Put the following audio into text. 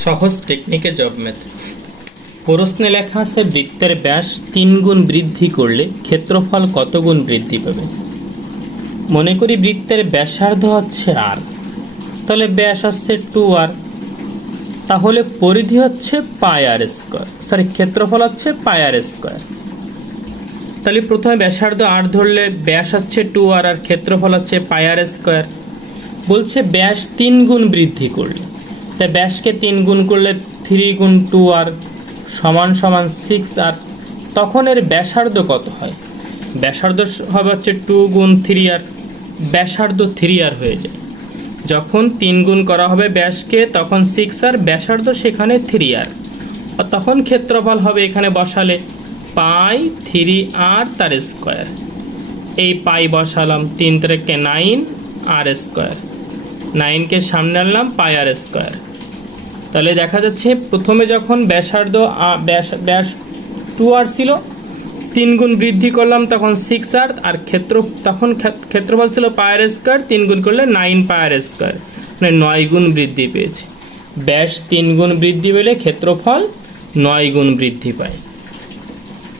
সহজ টেকনিকে job method. প্রশ্নে লেখা আছে বৃত্তের ব্যাস 3 গুণ বৃদ্ধি করলে ক্ষেত্রফল কত গুণ বৃদ্ধি পাবে। মনে করি বৃত্তের ব্যাসার্ধ হচ্ছে r, তাহলে ব্যাস হচ্ছে 2r, তাহলে পরিধি হচ্ছে পাই আর স্কয়ার, সরি ক্ষেত্রফল হচ্ছে পাই আর স্কয়ার। তাহলে প্রথমে ব্যাসার্ধ r ধরলে ব্যাস হচ্ছে 2r আর ক্ষেত্রফল হচ্ছে পাই আর স্কয়ার। বলছে ব্যাস 3 গুণ বৃদ্ধি করলে, তাই ব্যাসকে 3 গুণ করলে 3 গুণ 2r সমান সমান 6r, তখন এর ব্যাসার্ধ কত হয়? ব্যাসার্ধ হবে হচ্ছে 2 গুণ 3r, ব্যাসার্ধ 3r হয়ে যায়। যখন 3 গুণ করা হবে ব্যাসকে তখন 6r, ব্যাসার্ধ সেখানে 3r, আর তখন ক্ষেত্রফল হবে এখানে বসালে পাই 3r তার স্কয়ার। এই পাই বসালাম, 3 থেকে 9 আর স্কয়ার, 9 কে সামনে আনলাম পাই আর স্কয়ার। তাহলে দেখা যাচ্ছে প্রথমে যখন ব্যাসার্ধ ব্যাস 2r ছিল, 3 গুণ বৃদ্ধি করলাম তখন 6r, আর তখন ক্ষেত্রফল ছিল পাই আর স্কয়ার, 3 গুণ করলে 9 পাই আর স্কয়ার, মানে 9 গুণ বৃদ্ধি পেয়েছে। ব্যাস 3 গুণ বৃদ্ধি পেলে ক্ষেত্রফল 9 গুণ বৃদ্ধি পায়।